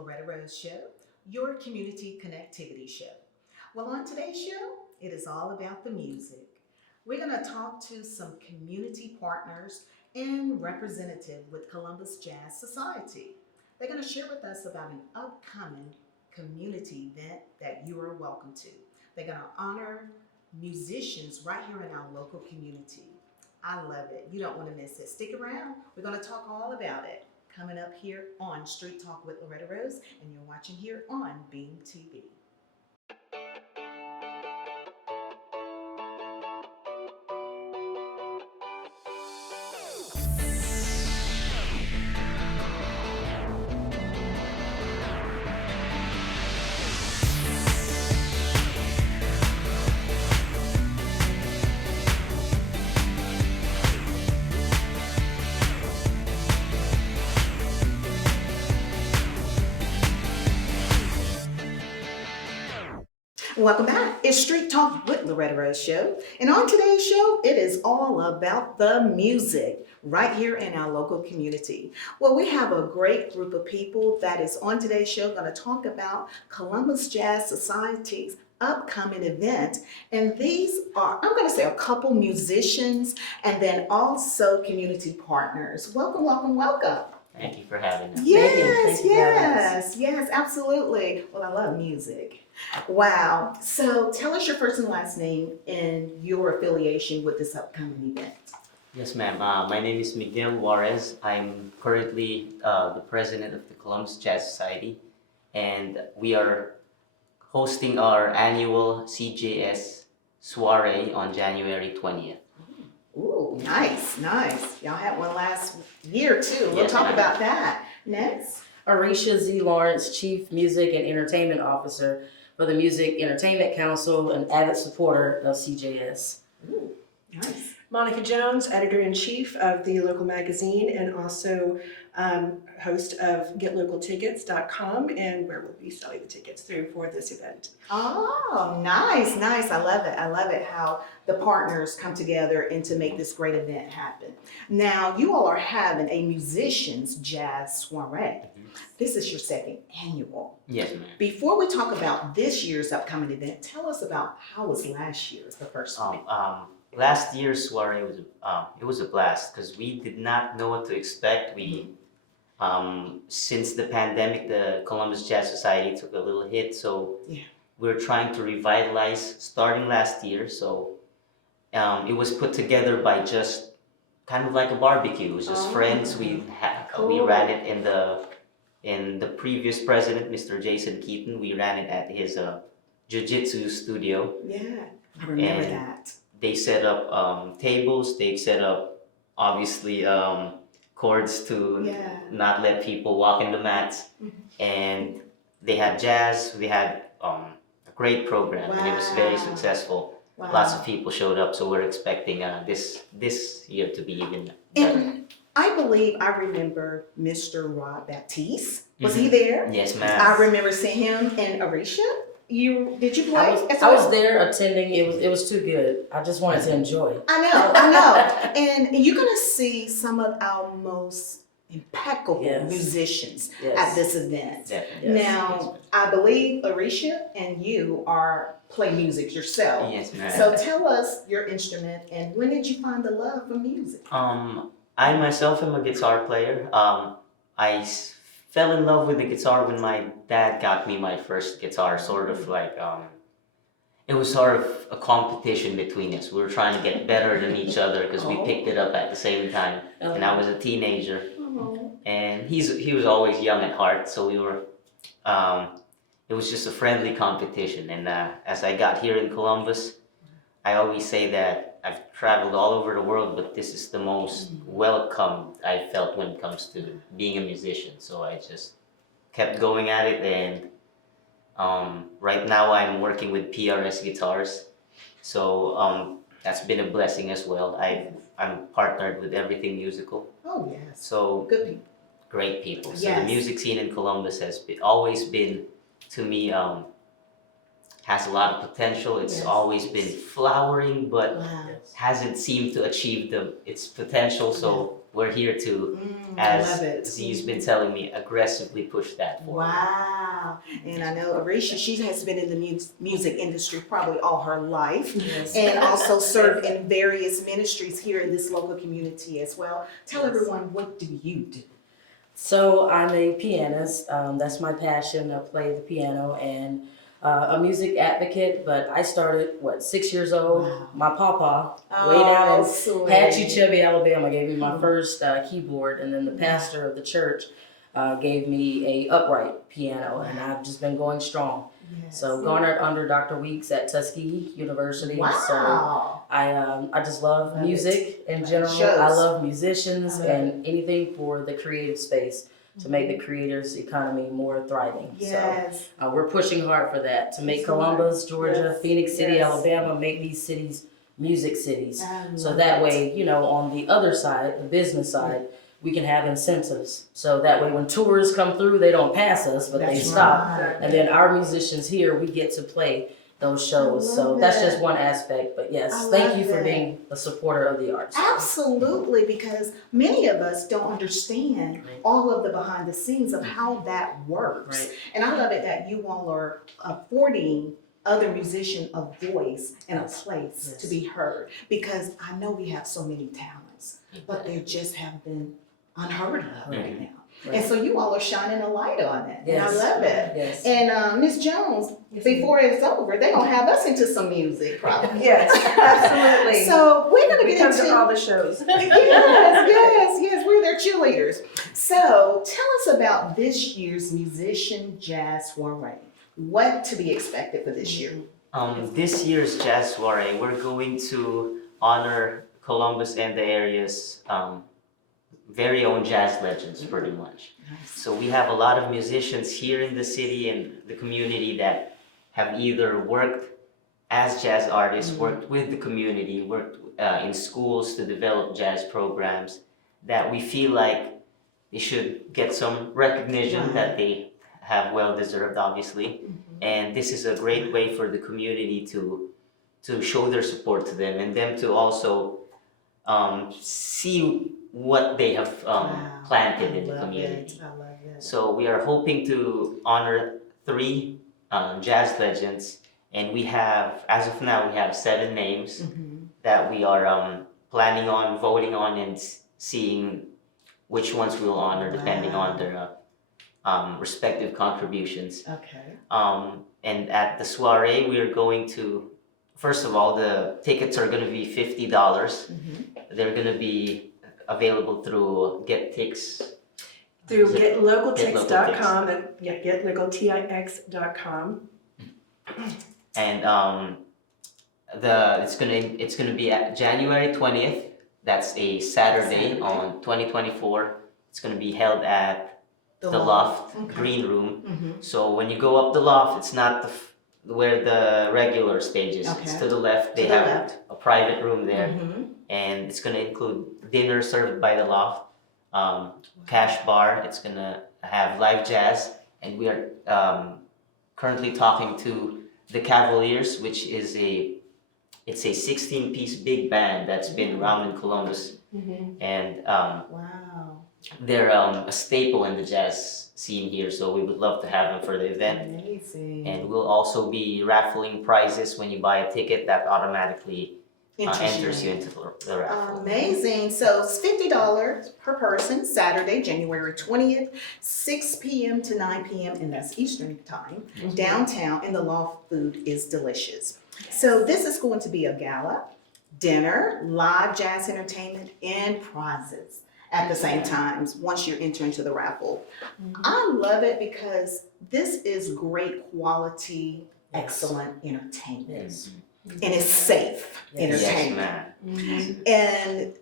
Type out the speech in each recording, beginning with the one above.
Loretta Rose Show, your community connectivity show. Well, on today's show, it is all about the music. We're going to talk to some community partners and representative with Columbus Jazz Society. They're going to share with us about an upcoming community event that you are welcome to. They're going to honor musicians right here in our local community. I love it. You don't want to miss it. Stick around. We're going to talk all about it coming up here on Street Talk with Loretta Rose, and you're watching here on Beam TV. Welcome back. It's Street Talk with Loretta Rose Show. And on today's show, it is all about the music right here in our local community. Well, we have a great group of people that is on today's show going to talk about Columbus Jazz Society's upcoming event. And these are, I'm going to say, a couple musicians and then also community partners. Welcome, welcome, welcome. Thank you for having us. Yes, absolutely. Well, I love music. Wow. So tell us your first and last name and your affiliation with this upcoming event. Yes, ma'am. My name is Miguel Juarez. I'm currently the president of the Columbus Jazz Society, and we are hosting our annual CJS Soirée on January 20th. Ooh, nice. Y'all had one last year too. We'll Yes, talk ma'am. about that next. Arisha Z. Lawrence, Chief Music and Entertainment Officer for the Music Entertainment Council and avid supporter of CJS. Ooh, nice. Monica Jones, Editor-in-Chief of the local magazine and also host of GetLocalTickets.com, and where we'll be selling the tickets through for this event. Oh, nice. I love it how the partners come together and to make this great event happen. Now, you all are having a musicians jazz soiree. This is your second annual. Yes, ma'am. Before we talk about this year's upcoming event, tell us about how was last year's, the first one. Last year's soiree was a blast because we did not know what to expect. Since the pandemic, the Columbus Jazz Society took a little hit, so we're trying to revitalize starting last year. So it was put together by just kind of like a barbecue. It was just friends. We ran it in the previous president, Mr. Jason Keaton. We ran it at his jiu-jitsu studio. Yeah, I remember And that. They set up tables. They set up obviously cords to not let people walk in the mats, and they had jazz. We had a great program, and it was very successful. Wow. Lots of people showed up, so we're expecting this year to be even better. And I believe I remember Mr. Rod Baptiste. Was he there? Yes, ma'am. I remember seeing him and Arisha. Did you play? I was there attending. It was too good. I just wanted to enjoy it. I know. And you're gonna see some of our most impeccable musicians at this event. Definitely. Now, I believe Arisha and you play music yourself. Yes, ma'am. So tell us your instrument and when did you find the love for music? I myself am a guitar player. Fell in love with the guitar when my dad got me my first guitar, sort of like, it was sort of a competition between us. We were trying to get better than each other because we picked it up at the same time. And I was a teenager, and he was always young at heart, so we were, it was just a friendly competition. And as I got here in Columbus, I always say that I've traveled all over the world, but this is the most welcomed I felt when it comes to being a musician. So I just kept going at it, and right now I'm working with PRS Guitars. So that's been a blessing as well. I'm partnered with Everything Musical. Oh yes. So Good people. great people. So Yes. the music scene in Columbus has always been, to me, has a lot of potential. It's always been flowering, but Wow. hasn't seemed to achieve its potential. So we're here to, I as love it. Z's been telling me, aggressively push that forward. Wow. And I know Arisha, she has been in the music industry probably all her life. Yes. And also served in various ministries here in this local community as well. Tell Yes. everyone, what do you do? So I'm a pianist. That's my passion. I play the piano and a music advocate. But I started 6 years old. Wow. My papa, way down in sweet. Patchy, Alabama, gave me my first keyboard, and then the pastor of the church gave me a upright piano, and I've just been going strong. Yes. So garnered under Dr. Weeks at Tuskegee University. So Wow. I just love music in general. Shows. I love musicians I love and anything for the creative space to make the creators economy more thriving. Yes. So we're pushing hard for that to make So Columbus, Georgia, yes. Phoenix City, Yes. Alabama, make these cities music cities. I So love that it. way, on the other side, the business side, we can have incentives. So that way when tourists come through, they don't pass us, but they That's stop. right. And then our musicians here, we get to play those shows. I So love that's it. just one aspect. But yes, I thank love you for it. being a supporter of the arts. Absolutely, because many of us don't understand Right. all of the behind the scenes of how that works. Right. And I love it that you all are affording other musicians a voice and a Yes. place Yes. to be heard. Because I know we have so many talents, but they just have been unheard of right now. Right. And so you all are shining a light on it. And I Yes. love it. Yes. And Ms. Jones, before it's over, they're gonna have us into some music probably. Yes, absolutely. So we're gonna We get come into to all the shows. yes, we're their cheerleaders. So tell us about this year's Musician Jazz Soirée. What to be expected for this year? This year's Jazz Soirée, we're going to honor Columbus and the area's very own jazz legends, pretty much. So we have a lot of musicians here in the city and the community that have either worked as jazz artists, worked with the community, worked in schools to develop jazz programs, that we feel like they should get some recognition Right. that they have well deserved, obviously. And this is a great way for the community to show their support to them and them to also see what they have planted in the community. I love it. So we are hoping to honor 3 jazz legends, and we have, as of now, we have 7 names that we are planning on voting on and seeing which ones we'll honor depending on their respective contributions. Okay. And at the soiree, we are going to, first of all, the tickets are going to be $50. They're going to be available through Get Tix. Through Is it- getlocaltix.com and getlocaltix.com. And it's gonna be at January 20th. That's a Saturday on 2024. It's gonna be held at the Loft Okay. Green Room. So when you go up the loft, it's not where the regular stage is. It's Okay. to the left. They To the have left. a private room there, and it's gonna include dinner served by the Loft, cash bar. It's gonna have live jazz, and we are currently talking to the Cavaliers, which is it's a 16-piece big band that's been around in Columbus, and Wow. they're a staple in the jazz scene here. So we would love to have them for the event. Amazing. And we'll also be raffling prizes when you buy a ticket that automatically enters you into the raffle. Amazing. So it's $50 per person, Saturday, January 20th, 6 p.m. to 9 p.m., and that's Eastern time, downtown, and the Loft food is delicious. So this is going to be a gala, dinner, live jazz entertainment, and prizes at the same time once you enter into the raffle. I love it because this is great quality, excellent entertainment. And it's safe Yes. Yes, entertainment. ma'am. And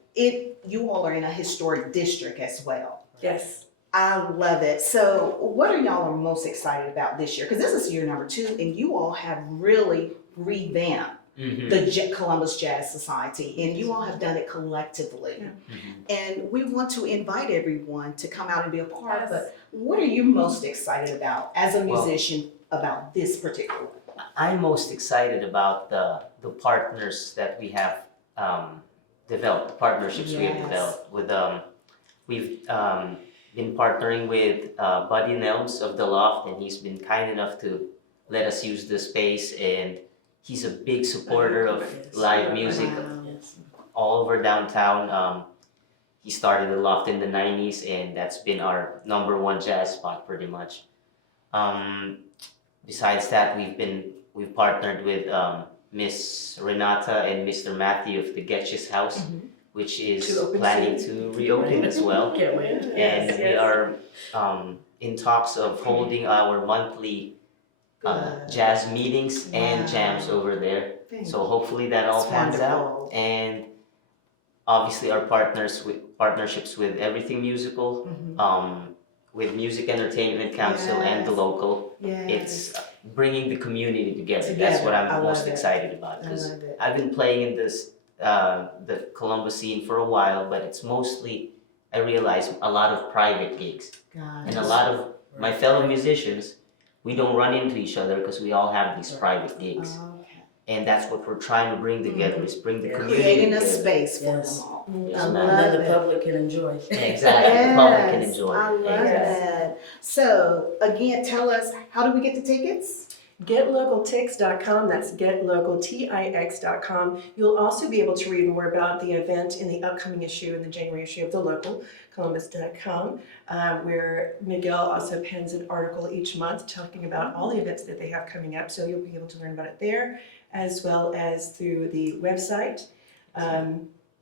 you all are in a historic district as well. Yes. I love it. So what are y'all most excited about this year? Because this is year number 2 and you all have really revamped the Columbus Jazz Society and you all have done it collectively. And we want to invite everyone to come out and be a part of it. What are you most excited about as a musician about this particular one? I'm most excited about the partners that we have developed, the partnerships we have Yes. developed with we've been partnering with Buddy Nelms of the Loft, and he's been kind enough to let us use the space. And he's a big supporter of live music Wow. Yes. all over downtown. He started the Loft in the 90s, and that's been our #1 jazz spot pretty much. Um, Besides that, we've partnered with Miss Renata and Mr. Matthew of the Getch's House, which is To open planning soon. to reopen as well. Can't wait. And we are in talks of holding our monthly Good. jazz meetings and Wow. jams over there. Thank So you. hopefully that all It's pans out. wonderful. And obviously our partnerships with Everything Musical, with Music Entertainment Council and the Yes. local. Yes. It's bringing the community together. That's what Together. I I'm love most it. excited about, I because love it. I've been playing in this the Columbus scene for a while, but it's mostly, I realize, a lot of private gigs. God. And a lot of my fellow musicians, we don't run into each other because we all have these private gigs. Okay. And that's what we're trying to bring together, is bring the Yeah. community Creating a together. space for Yes. them all. Yes, I ma'am. love And then the it. public can enjoy. Exactly, the public can enjoy. I love Exactly. it. So again, tell us, how do we get the tickets? GetLocalTix.com, that's GetLocalTix.com. You'll also be able to read more about the event in the upcoming issue, in the January issue of the local, Columbus.com, where Miguel also pens an article each month talking about all the events that they have coming up. So you'll be able to learn about it there, as well as through the website.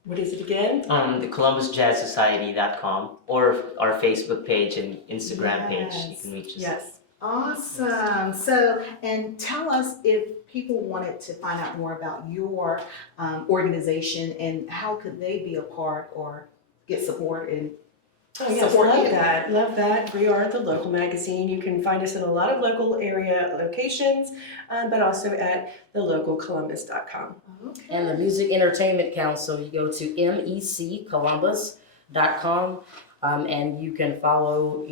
What is it again? The ColumbusJazzSociety.com, or our Facebook page and Instagram page. You Yes. can reach us. Yes. Awesome. So, and tell us if people wanted to find out more about your organization, and how could they be a part or get support and Oh yes, support love you. that, love that. We are the local magazine. You can find us in a lot of local area locations, but also at thelocalcolumbus.com. Okay. And the Music Entertainment Council, you go to meccolumbus.com, and you can follow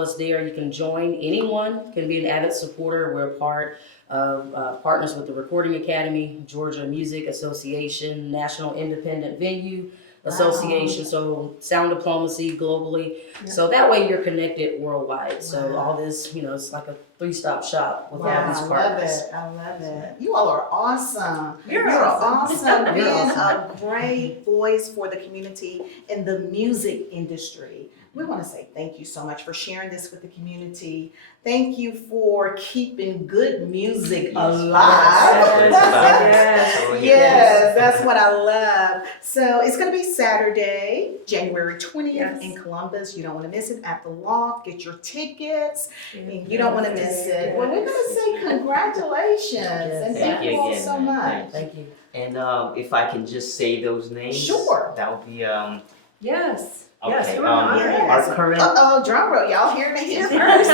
us there. You can join. Anyone can be an avid supporter. We're part of partners with the Recording Academy, Georgia Music Association, National Independent Venue Association, so sound diplomacy globally. Yeah. So that way you're connected worldwide. So Wow. all this, it's like a three-stop shop with all Wow, these I love partners. it. I love it. You all are awesome. You're awesome. Being You're a great voice for the community in the music industry. We want to say thank you so much for sharing this with the community. Thank you for keeping good music alive. That's what it's about. Yes. That's what we're here Yes, that's what I love. So it's going to be Saturday, January 20th Yes. in Columbus. You don't want to miss it at the Loft. Get your tickets, and you don't want to miss it. Well, we're going to say congratulations and Thank thank you you all again, so man. much. Thank you. And if I can just say those names, Sure. that would be Yes. okay. Yes, we're honored. Yes. Our current Drum roll, y'all hear it here first.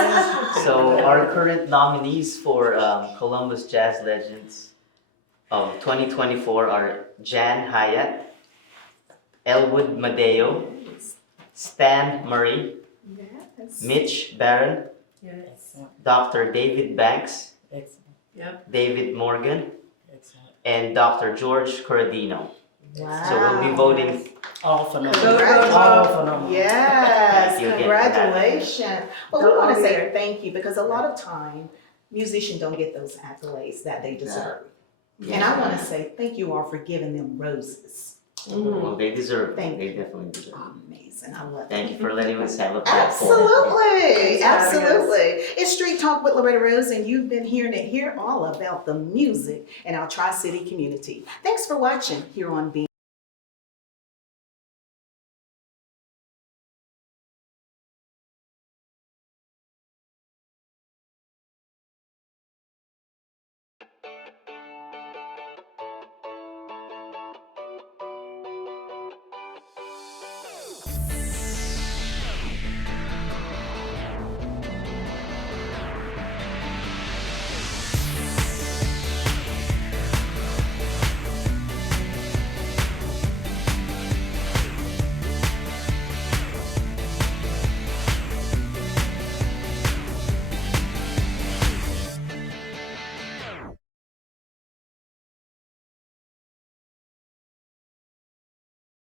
So our current nominees for Columbus Jazz Legends of 2024 are Jan Hyatt, Elwood Madeo, Stan Murray, Yes. Mitch Barron, Yes. Excellent. Dr. David Banks, Excellent. David Morgan, Excellent. and Dr. George Corradino. Wow. So we'll be voting. All Go, phenomenal. go, go. All phenomenal. Yes, Thank you again for having me. congratulations. Well, we Don't want to all be say there. thank you, because a lot of time musicians don't get those accolades that they deserve. And I want to say thank you all for giving them roses. Well, they deserve it. Thank They you. definitely deserve it. Amazing, I love it. Thank you for letting us have a platform. Absolutely, Thanks for having us. absolutely. It's Street Talk with Loretta Rose, and you've been hearing it here all about the music in our Tri-City community. Thanks for watching here on B.